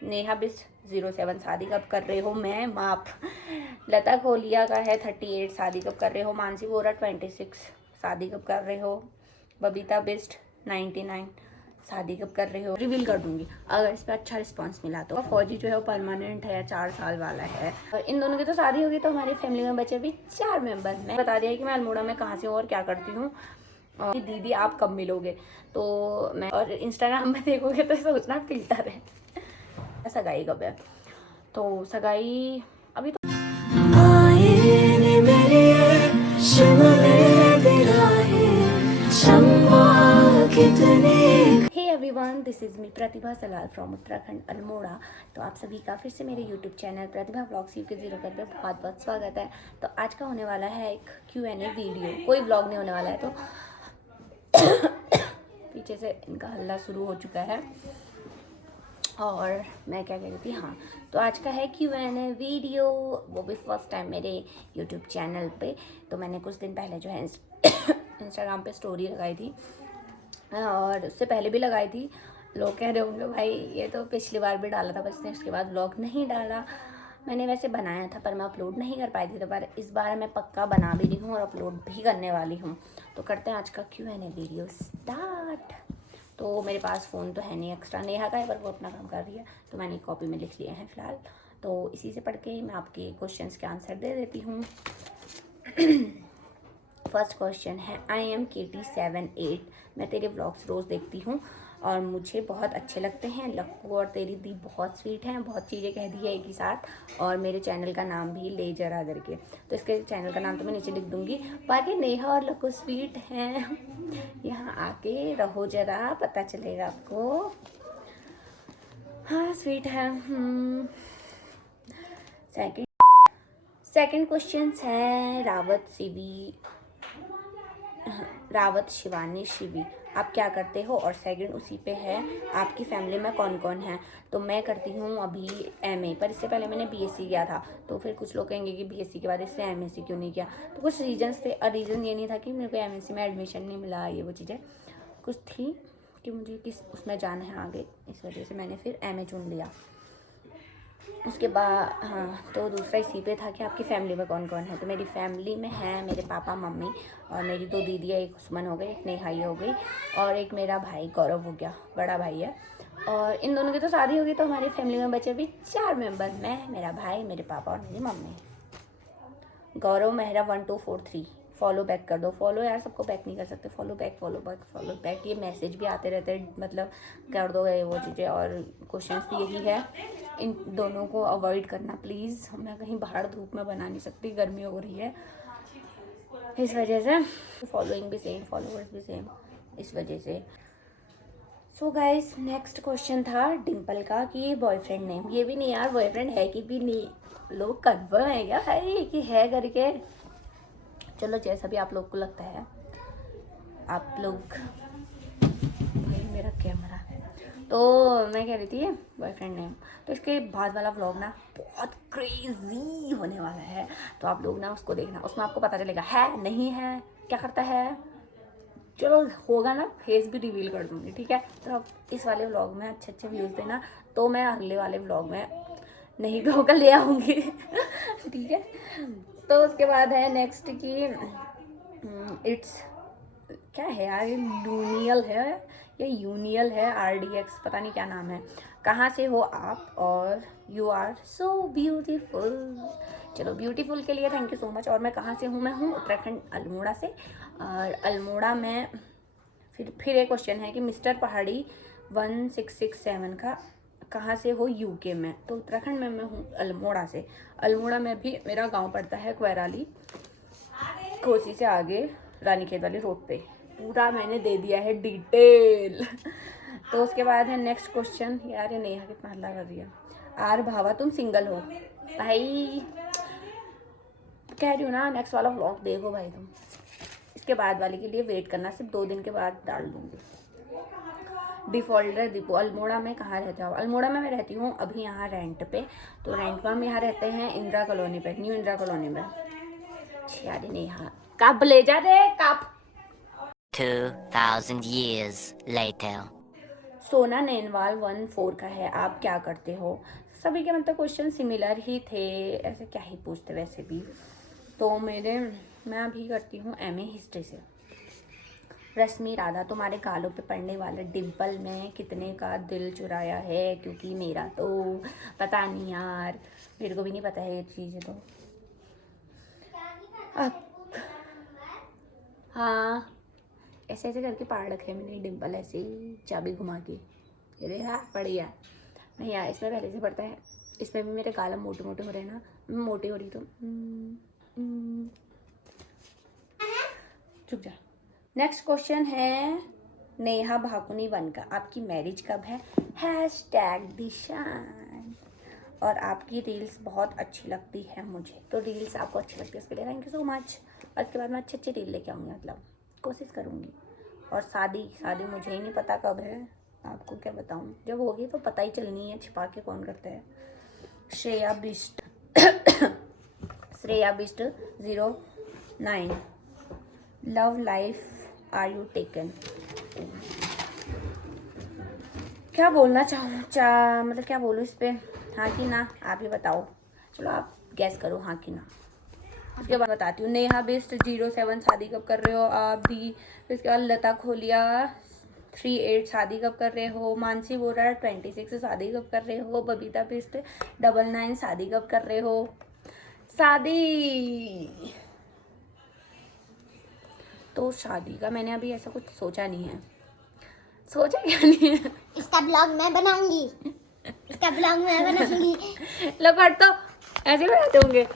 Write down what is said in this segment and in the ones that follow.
नेहा बिस्ट 07 शादी कब कर रहे हो? मैं माप। लता खोलिया का है 38 शादी कब कर रहे हो? मानसी वोरा 26 शादी कब कर रहे हो? बबीता बिस्ट 99 शादी कब कर रहे हो? रिवील कर दूंगी अगर इस पर अच्छा रिस्पांस मिला तो। फौजी जो है वो परमानेंट है, 4 साल वाला है। और इन दोनों की तो शादी होगी तो हमारी फैमिली में बचे भी 4 मेंबर। मैं बता दिया कि मैं अल्मोड़ा में कहाँ से हूँ और क्या करती हूँ। और दीदी आप कब मिलोगे? तो मैं और इंस्टाग्राम में देखोगे तो सोचना फिल्टर है। सगाई कब है? तो सगाई अभी तो hey everyone, this is me Pratibha Salal from Uttarakhand Almora. तो आप सभी का फिर से मेरे यूट्यूब चैनल प्रतिभा व्लॉग्स UK0 पर बहुत बहुत स्वागत है। तो आज का होने वाला है एक Q&A वीडियो, कोई व्लॉग नहीं होने वाला है। तो पीछे से इनका हल्ला शुरू हो चुका है और मैं क्या कह रही थी, हाँ, तो आज का है Q&A वीडियो, वो भी फर्स्ट टाइम मेरे यूट्यूब चैनल पे। तो मैंने कुछ दिन पहले जो है इंस्टाग्राम पे स्टोरी लगाई थी और उससे पहले भी लगाई थी। लोग कह रहे होंगे भाई ये तो पिछली बार भी डाला था, बस ने उसके बाद व्लॉग नहीं डाला। मैंने वैसे बनाया था पर मैं अपलोड नहीं कर पाई थी, तो पर इस बार मैं पक्का बना भी रही हूँ और अपलोड भी करने वाली हूँ। तो करते हैं आज का Q&A वीडियो स्टार्ट। तो मेरे पास फ़ोन तो है नहीं एक्स्ट्रा, नेहा का है पर वो अपना काम कर रही है, तो मैंने कॉपी में लिख लिए हैं फ़िलहाल। तो इसी से पढ़ के मैं आपके क्वेश्चंस के आंसर दे देती हूँ। फर्स्ट क्वेश्चन है, IM KT78, मैं तेरे व्लॉग्स रोज़ देखती हूँ और मुझे बहुत अच्छे लगते हैं। लक्कू और तेरी दी बहुत स्वीट हैं, बहुत चीज़ें कह दी है एक ही साथ। और मेरे चैनल का नाम भी ले जरा करके, तो इसके चैनल का नाम तो मैं नीचे लिख दूँगी। बाकी नेहा और लक्कू स्वीट हैं, यहाँ आके रहो जरा, पता चलेगा आपको। हाँ स्वीट है। सेकंड क्वेश्चन है रावत शिवानी शिवी, आप क्या करते हो? और सेकंड उसी पे है, आपकी फैमिली में कौन कौन है? तो मैं करती हूँ अभी MA, पर इससे पहले मैंने BSc किया था। तो फिर कुछ लोग कहेंगे कि BSc के बाद इससे MSc क्यों नहीं किया, तो कुछ रीजंस थे। रीज़न ये नहीं था कि मेरे को MSc में एडमिशन नहीं मिला, ये वो चीज़ें कुछ थी कि मुझे किस उसमें जाना है आगे, इस वजह से मैंने फिर MA चुन लिया। उसके बाद हाँ, तो दूसरा इसी पे था कि आपकी फैमिली में कौन कौन है। तो मेरी फैमिली में है मेरे पापा मम्मी और मेरी 2 दीदी है, एक उस्मान हो गई, एक नेहाई हो गई और एक मेरा भाई गौरव हो गया, बड़ा भाई है। और इन दोनों की तो शादी होगी तो हमारी फैमिली में बचे भी 4 मेंबर, मैं, मेरा भाई, मेरे पापा और मेरी मम्मी। गौरव मेहरा 1243 फॉलो बैक कर दो। फॉलो यार सबको बैक नहीं कर सकते, फॉलो बैक ये मैसेज भी आते रहते हैं, मतलब कर दो ये वो चीज़ें। और क्वेश्चंस भी यही है, इन दोनों को अवॉइड करना प्लीज़। मैं कहीं बाहर धूप में बना नहीं सकती, गर्मी हो रही है इस वजह से। फॉलोइंग भी सेम, फॉलोअर्स भी सेम, इस वजह से। सो गाइस नेक्स्ट क्वेश्चन था डिम्पल का कि बॉयफ्रेंड नेम, ये भी नहीं यार बॉयफ्रेंड है कि भी नहीं, लोग कन्फर्म है क्या भाई कि है करके। चलो जैसा भी आप लोग को लगता है, आप लोग। भाई मेरा कैमरा, तो मैं कह रही थी बॉयफ्रेंड नेम, तो इसके बाद वाला व्लॉग ना बहुत क्रेजी होने वाला है। तो आप लोग ना उसको देखना, उसमें आपको पता चलेगा है नहीं है, क्या करता है। चलो होगा ना, फेस भी रिवील कर दूंगी, ठीक है। तो आप इस वाले व्लॉग में अच्छे अच्छे व्यूज़ देना, तो मैं अगले वाले व्लॉग में नहीं भी होगा ले आऊँगी। ठीक है। तो उसके बाद है नेक्स्ट की इट्स क्या है यार, ये लूनियल है या यूनियल है, RDX पता नहीं क्या नाम है। कहाँ से हो आप? और यू आर सो ब्यूटीफुल। चलो ब्यूटीफुल के लिए थैंक यू सो मच। और मैं कहाँ से हूँ? मैं हूँ उत्तराखंड अल्मोड़ा से। और अल्मोड़ा में फिर एक क्वेश्चन है कि मिस्टर पहाड़ी 1667 का कहाँ से हो? UK में। तो उत्तराखंड में मैं हूँ अल्मोड़ा से। अल्मोड़ा में भी मेरा गांव पड़ता है क्वेराली, कोसी से आगे रानीखेत वाली रोड पे। पूरा मैंने दे दिया है डिटेल। तो उसके बाद है नेक्स्ट क्वेश्चन, यार ये नेहा कितना हल्ला कर रही है। आर भावा तुम सिंगल हो? भाई कह रही हूँ ना, नेक्स्ट वाला व्लॉग देखो भाई तुम, इसके बाद वाले के लिए वेट करना, सिर्फ 2 दिन के बाद डाल दूँगी। डिफॉल्टर दीपू, अल्मोड़ा में कहाँ रहते हो? अल्मोड़ा में मैं रहती हूँ अभी यहाँ रेंट पे। तो रेंट पर हम यहाँ रहते हैं इंदिरा कॉलोनी पे, न्यू इंदिरा कॉलोनी में। यार नेहा कब ले जा रे कब। 2000 years later. सोना नैनवाल 14 का है, आप क्या करते हो? सभी के मतलब क्वेश्चन सिमिलर ही थे, ऐसे क्या ही पूछते वैसे भी। तो मैं अभी करती हूँ एमए हिस्ट्री से। रश्मि राधा, तुम्हारे गालों पे पड़ने वाले डिम्पल में कितने का दिल चुराया है? क्योंकि मेरा तो पता नहीं यार, मेरे को भी नहीं पता है ये चीज़ें तो। अब हाँ, ऐसे ऐसे करके पाड़ रखे मैंने डिम्पल, ऐसे ही चाबी घुमा के। अरे हाँ पड़ गया। नहीं यार, इसमें पहले से पड़ता है। इसमें भी मेरे गाल मोटे मोटे हो रहे हैं ना, मैं मोटी हो रही तो चुप जा। नेक्स्ट क्वेश्चन है नेहा भाकुनी 1 का, आपकी मैरिज कब है? #दिशान। और आपकी रील्स बहुत अच्छी लगती है मुझे। तो रील्स आपको अच्छी लगती है उसके लिए थैंक यू सो मच। और इसके बाद मैं अच्छी अच्छी रील लेके आऊँगी, मतलब कोशिश करूँगी। और शादी मुझे ही नहीं पता कब है, आपको क्या बताऊँ, जब होगी तो पता ही चलनी है, छिपा के कौन करता है। Shreya Bisht Shreya Bisht 09, love life are you taken? क्या बोलना चाहूँ मतलब क्या बोलूँ इस पे, हाँ कि ना, आप ही बताओ। चलो आप गैस करो हाँ कि ना, उसके बाद बताती हूँ। नेहा बिस्ट 07, शादी कब कर रहे हो आप भी? फिर उसके बाद लता खोलिया 38, शादी कब कर रहे हो? मानसी बोरा 26, शादी कब कर रहे हो? बबीता बिस्ट 99, शादी कब कर रहे हो? शादी तो शादी का मैंने अभी ऐसा कुछ सोचा नहीं है। सोचा क्या नहीं है? इसका ब्लॉग मैं बनाऊंगी, इसका ब्लॉग मैं बनाऊंगी। लो काट तो, ऐसे बनाते होंगे।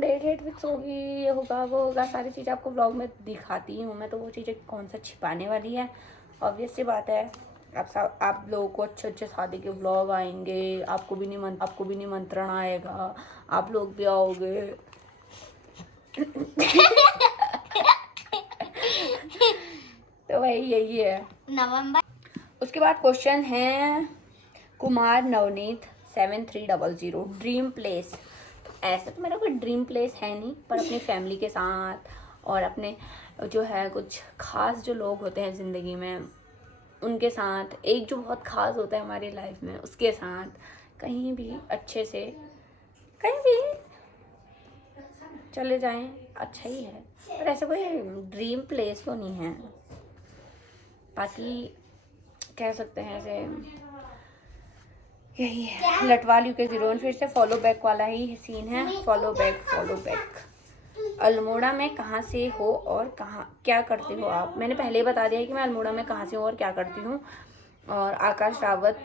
डेट फिक्स होगी, ये होगा वो होगा, सारी चीज़ आपको व्लॉग में दिखाती हूँ मैं। तो वो चीज़ें कौन सा छिपाने वाली है, ऑब्वियस सी बात है। आप लोगों को अच्छे अच्छे शादी के व्लॉग आएंगे, आपको भी निमंत्रण आएगा, आप लोग भी आओगे। तो भाई यही है। नवंबर। उसके बाद क्वेश्चन है कुमार नवनीत 7300, ड्रीम प्लेस। ऐसा तो मेरा कोई ड्रीम प्लेस है नहीं, पर अपनी फैमिली के साथ और अपने जो है कुछ खास जो लोग होते हैं ज़िंदगी में उनके साथ, एक जो बहुत खास होता है हमारी लाइफ में उसके साथ कहीं भी अच्छे से कहीं भी चले जाएं, अच्छा ही है। पर ऐसा कोई ड्रीम प्लेस तो नहीं है, बाकी कह सकते हैं ऐसे यही है। लटवाल यू के 01, फिर से फॉलो बैक वाला ही सीन है। Follow back. अल्मोड़ा में कहाँ से हो और क्या करते हो आप? मैंने पहले ही बता दिया है कि मैं अल्मोड़ा में कहाँ से हूँ और क्या करती हूँ। और आकाश रावत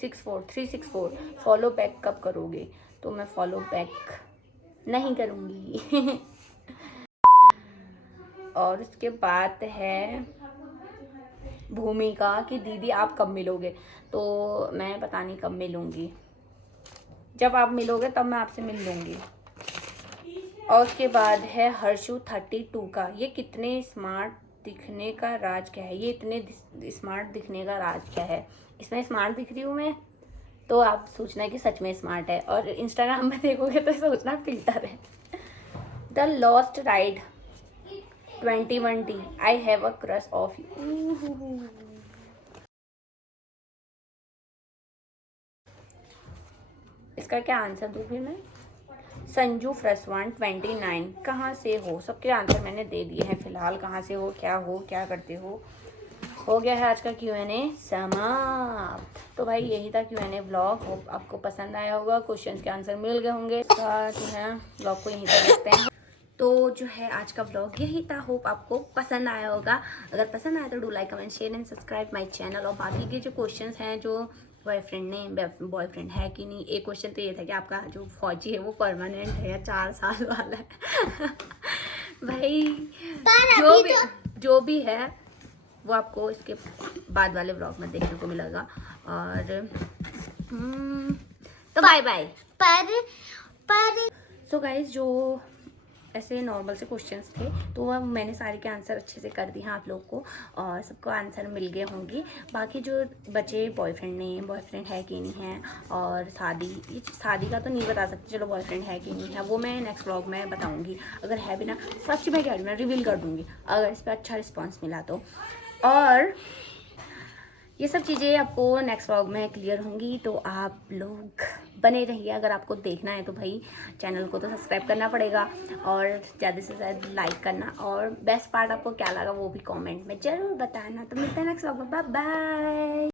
364 फॉलो बैक कब करोगे? तो मैं फॉलो बैक नहीं करूँगी। और उसके बाद है भूमिका कि दीदी आप कब मिलोगे? तो मैं पता नहीं कब मिलूँगी, जब आप मिलोगे तब मैं आपसे मिल लूँगी। और उसके बाद है हर्षु 32 का, ये कितने स्मार्ट दिखने का राज क्या है? ये इतने स्मार्ट दिखने का राज क्या है? इसमें स्मार्ट दिख रही हूँ मैं तो आप सोचना कि सच में स्मार्ट है, और इंस्टाग्राम में देखोगे तो सोचना फिल्टर है। The lost ride 21T, I have a crush of you. इसका क्या आंसर दूँ फिर मैं? संजू फ्रसवान 29, कहाँ से हो? सबके आंसर मैंने दे दिए हैं फिलहाल। कहाँ से हो, क्या करते हो गया है आज का Q&A समाप्त। तो भाई यही था Q&A व्लॉग, होप आपको पसंद आया होगा, क्वेश्चंस के आंसर मिल गए होंगे। जो है व्लॉग को यहीं तक देखते हैं। तो जो है आज का व्लॉग यही था, होप आपको पसंद आया होगा। अगर पसंद आया तो do like comment share and subscribe my channel. और बाकी के जो क्वेश्चंस हैं, जो बॉयफ्रेंड है कि नहीं, एक क्वेश्चन तो ये था कि आपका जो फौजी है वो परमानेंट है या 4 साल वाला है। भाई जो भी है वो आपको इसके बाद वाले व्लॉग में देखने को मिलेगा। और तो बाय बाय। पर सो गाइज, जो ऐसे नॉर्मल से क्वेश्चंस थे तो वह मैंने सारे के आंसर अच्छे से कर दिए हैं आप लोग को, और सबको आंसर मिल गए होंगे। बाकी जो बचे बॉयफ्रेंड है कि नहीं है, और शादी का तो नहीं बता सकती, चलो बॉयफ्रेंड है कि नहीं है वो मैं नेक्स्ट व्लॉग में बताऊंगी। अगर है भी ना, सच में कह रही हूँ, मैं रिवील कर दूंगी अगर इस पर अच्छा रिस्पॉन्स मिला तो। और ये सब चीज़ें आपको नेक्स्ट व्लॉग में क्लियर होंगी, तो आप लोग बने रहिए। अगर आपको देखना है तो भाई चैनल को तो सब्सक्राइब करना पड़ेगा और ज़्यादा से ज़्यादा लाइक करना, और बेस्ट पार्ट आपको क्या लगा वो भी कमेंट में ज़रूर बताना। तो मिलते हैं नेक्स्ट व्लॉग में, बाय बाय।